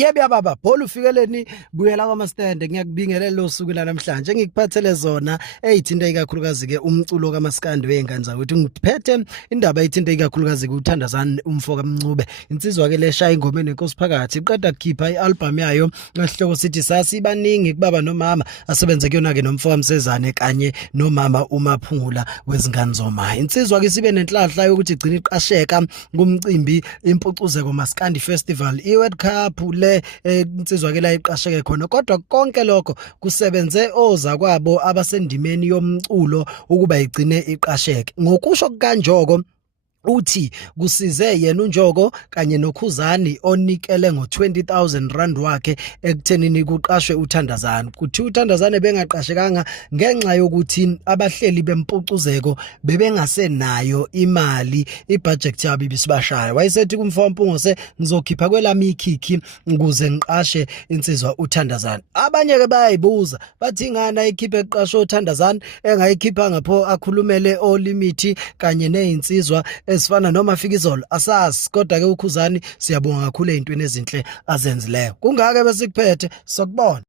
Yebo baba, Paul ufikeleni buyela kwaMastende ngiyakubingelela lo suku namhlanje ngikuphathele zona ezithinta ikakhulukazi ke umculo kaMaskandi wengane zakwethu ngiphethe indaba ezithinta ikakhulukazi ke uThandazani umfo kaMncube insizwa ke leshaya ingoma nenkosi phakathi iqeda kukhipha ialbum yayo ngesihloko sithi sasibaningi kubaba nomama asebenze kuyona ke nomfo kaMsezane kanye nomama uMaphungula wezingane zoma insizwa ke sibe nenhlahla yokuthi igcina iqasheka kumcimbi impucuzeko Maskandi Festival iWorld Cup le insizwa ke la iqasheke khona kodwa konke lokho kusebenze oza kwabo abasendimeni yomculo ukuba igcine iqasheke ngokusho kanjoko uthi kusize yena uNjoko kanye noKhuzani onikele ngo20,000 rand wakhe ekuthenini kuqashwe uThandazani kuthi uThandazani bengaqashekanga ngenxa yokuthi abahleli bempucuzeko bebengasenayo imali ibudget yabo ibisibashaya wayesethi kumfowampungo ngizokhipha kwelami ikhikhi ukuze ngiqashe insizwa uThandazani abanye ke bayibuza bathi ngana ikhiphe eqashe uThandazani engayikhipha ngapho akhulumele olimiti kanye nezinsizwa esifana noma Fikizolo asazi kodwa ke uKhuzani siyabonga kakhulu ezintweni ezinhle azenzileyo kungake besikuphethe sokubona.